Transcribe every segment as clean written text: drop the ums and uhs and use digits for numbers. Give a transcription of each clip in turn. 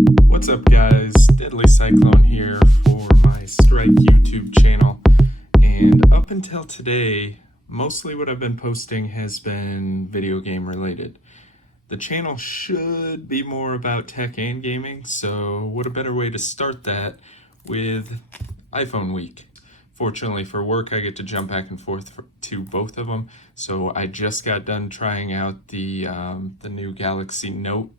What's up guys, Deadly Cyclone here for my Strike YouTube channel, and up until today, mostly what I've been posting has been video game related. The channel should be more about tech and gaming, so what a better way to start that with iPhone week. Fortunately for work, I get to jump back and forth to both of them, so I just got done trying out the new Galaxy Note,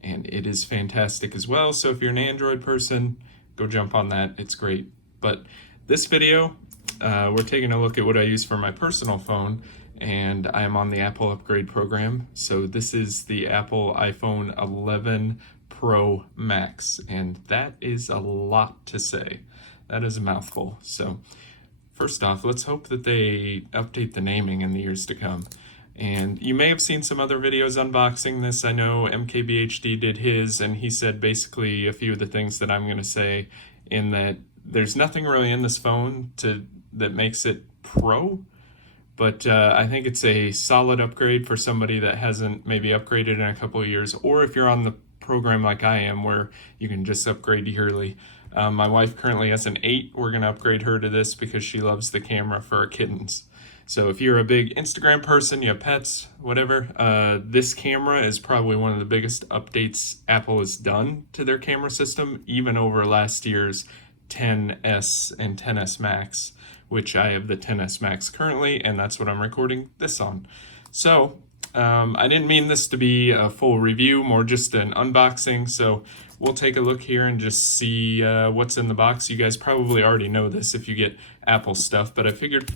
and it is fantastic as well. So if you're an Android person, go jump on that. It's great. But this video, we're taking a look at what I use for my personal phone, and I am on the Apple upgrade program. So this is the Apple iPhone 11 Pro Max, and that is a lot to say. That is a mouthful. So first off, let's hope that they update the naming in the years to come. And you may have seen some other videos unboxing this. I know MKBHD did his, and he said basically a few of the things that I'm going to say, in that there's nothing really in this phone that makes it pro, but I think it's a solid upgrade for somebody that hasn't maybe upgraded in a couple of years, or if you're on the program like I am where you can just upgrade yearly. My wife currently has an 8. We're going to upgrade her to this because she loves the camera for her kittens. So if you're a big Instagram person, you have pets, whatever, this camera is probably one of the biggest updates Apple has done to their camera system, even over last year's 10S and 10S Max, which I have the 10S Max currently, and that's what I'm recording this on. So I didn't mean this to be a full review, more just an unboxing. So we'll take a look here and just see what's in the box. You guys probably already know this if you get Apple stuff, but I figured,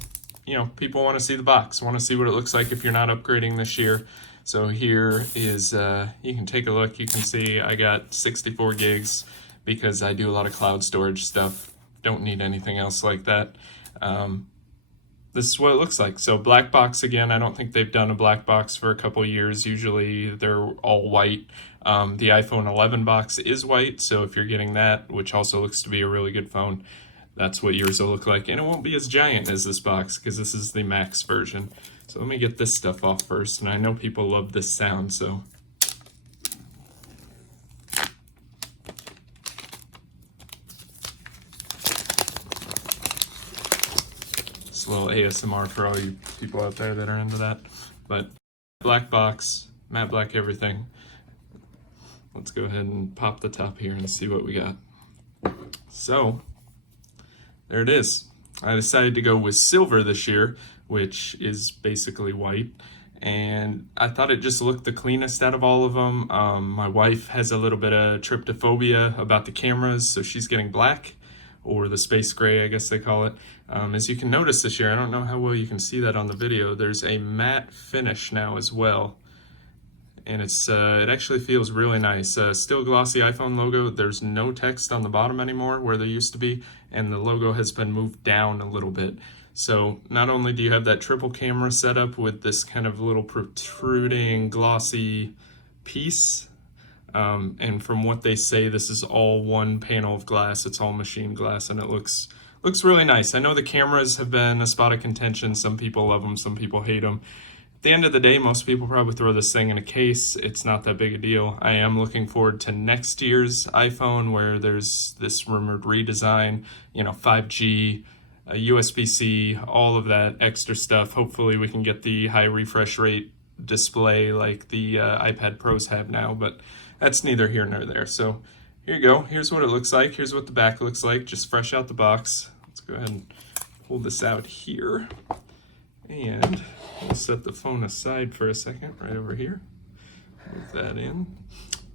you know, people want to see the box, want to see what it looks like if you're not upgrading this year. So here is, you can take a look. You can see I got 64 gigs because I do a lot of cloud storage stuff. Don't need anything else like that. This is what it looks like. So black box again. I don't think they've done a black box for a couple years. Usually they're all white. The iPhone 11 box is white, so if you're getting that, which also looks to be a really good phone, that's what yours will look like. And it won't be as giant as this box because this is the Max version. So let me get this stuff off first, and I know people love this sound, so. It's a little ASMR for all you people out there that are into that. But black box, matte black everything. Let's go ahead and pop the top here and see what we got. So, there it is. I decided to go with silver this year, which is basically white, and I thought it just looked the cleanest out of all of them. My wife has a little bit of tryptophobia about the cameras, so she's getting black, or the space gray, I guess they call it. As you can notice this year, I don't know how well you can see that on the video, there's a matte finish now as well. And it actually feels really nice. Still glossy iPhone logo. There's no text on the bottom anymore where there used to be, and the logo has been moved down a little bit. So not only do you have that triple camera setup with this kind of little protruding glossy piece, and from what they say, this is all one panel of glass. It's all machine glass, and it looks really nice. I know the cameras have been a spot of contention. Some people love them, some people hate them. At the end of the day, most people probably throw this thing in a case. It's not that big a deal. I am looking forward to next year's iPhone where there's this rumored redesign, you know, 5G, USB-C, all of that extra stuff. Hopefully we can get the high refresh rate display like the iPad Pros have now, but that's neither here nor there. So here you go. Here's what it looks like. Here's what the back looks like, just fresh out the box. Let's go ahead and pull this out here. And we'll set the phone aside for a second, right over here. Move that in.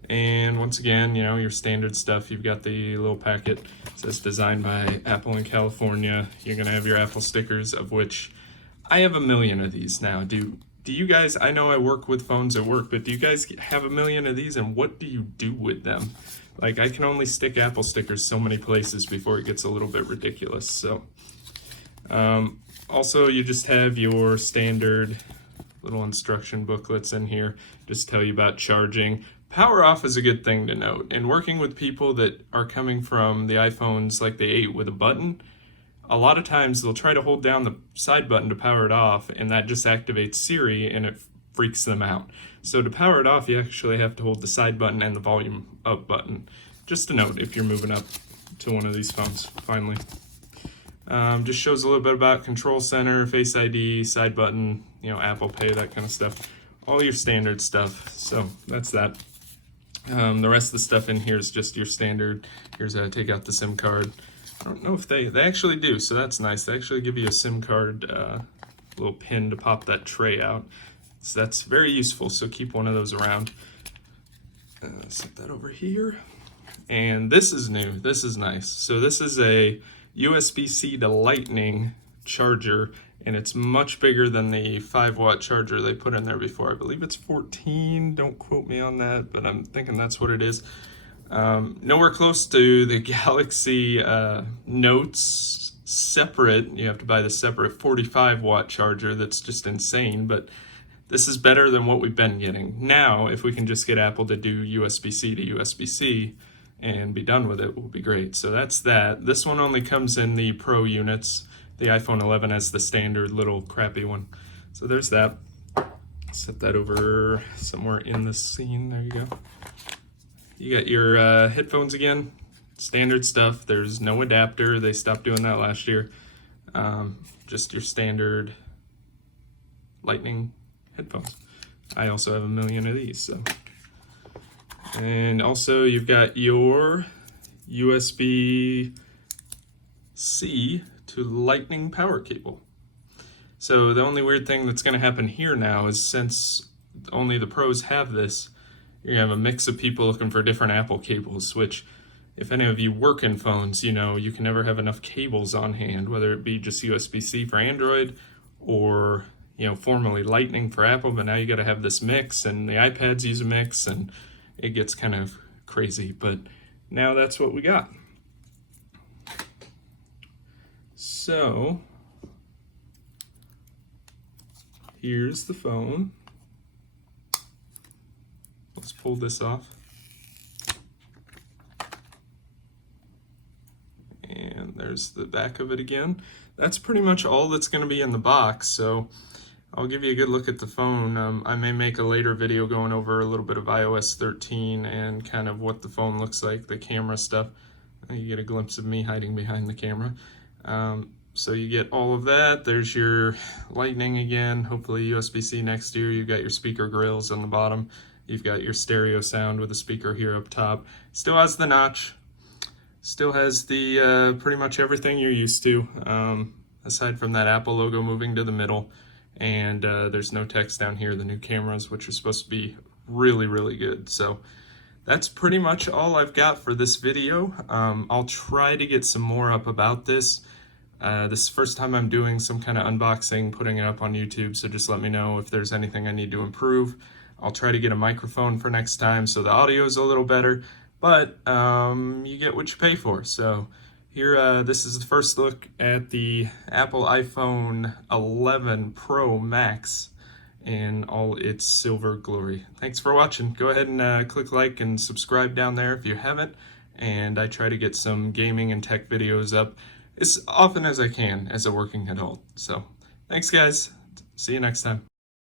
And once again, you know, your standard stuff. You've got the little packet. It says designed by Apple in California. You're going to have your Apple stickers, of which I have a million of these now. Do you guys, I know I work with phones at work, but do you guys have a million of these, and what do you do with them? Like, I can only stick Apple stickers so many places before it gets a little bit ridiculous. So, also, you just have your standard little instruction booklets in here, just tell you about charging. Power off is a good thing to note. And working with people that are coming from the iPhones like the 8 with a button, a lot of times they'll try to hold down the side button to power it off, and that just activates Siri and it freaks them out. So to power it off, you actually have to hold the side button and the volume up button. just a note if you're moving up to one of these phones, finally. Just shows a little bit about Control Center, Face ID, side button, Apple Pay, that kind of stuff. All your standard stuff. So that's that. The rest of the stuff in here is just your standard. Here's how to take out the SIM card. I don't know if they actually do, so that's nice. They actually give you a SIM card, little pin to pop that tray out. So that's very useful, so keep one of those around. Set that over here. And this is new. This is nice. So this is a USB-C to Lightning charger, and it's much bigger than the 5-watt charger they put in there before. I believe it's 14. Don't quote me on that, but I'm thinking that's what it is. Nowhere close to the Galaxy Notes separate. You have to buy the separate 45-watt charger that's just insane, but this is better than what we've been getting. Now, if we can just get Apple to do USB-C to USB-C and be done with it, will be great. So that's that. This one only comes in the Pro units. The iPhone 11 has the standard little crappy one. So there's that. Set that over somewhere in the scene. There you go. You got your headphones again. Standard stuff. There's no adapter. They stopped doing that last year. Just your standard Lightning headphones. I also have a million of these. So. And also you've got your USB-C to Lightning power cable. So the only weird thing that's going to happen here now is, since only the pros have this, you're going to have a mix of people looking for different Apple cables, which, if any of you work in phones, you can never have enough cables on hand, whether it be just USB-C for Android or, formerly Lightning for Apple, but now you got to have this mix, and the iPads use a mix, and it gets kind of crazy, but now that's what we got. So here's the phone. Let's pull this off. And there's the back of it again. That's pretty much all that's going to be in the box, so I'll give you a good look at the phone. I may make a later video going over a little bit of iOS 13 and kind of what the phone looks like, the camera stuff. You get a glimpse of me hiding behind the camera. So you get all of that. There's your Lightning again, hopefully USB-C next year. You've got your speaker grills on the bottom. You've got your stereo sound with a speaker here up top. Still has the notch. Still has the pretty much everything you're used to, aside from that Apple logo moving to the middle. And there's no text down here, the new cameras, which are supposed to be really, really good. So that's pretty much all I've got for this video. I'll try to get some more up about this. This is the first time I'm doing some kind of unboxing, putting it up on YouTube, so just let me know if there's anything I need to improve. I'll try to get a microphone for next time so the audio is a little better, but you get what you pay for. So here, this is the first look at the Apple iPhone 11 Pro Max in all its silver glory. Thanks for watching. Go ahead and click like and subscribe down there if you haven't, and I try to get some gaming and tech videos up as often as I can as a working adult. So thanks guys. See you next time.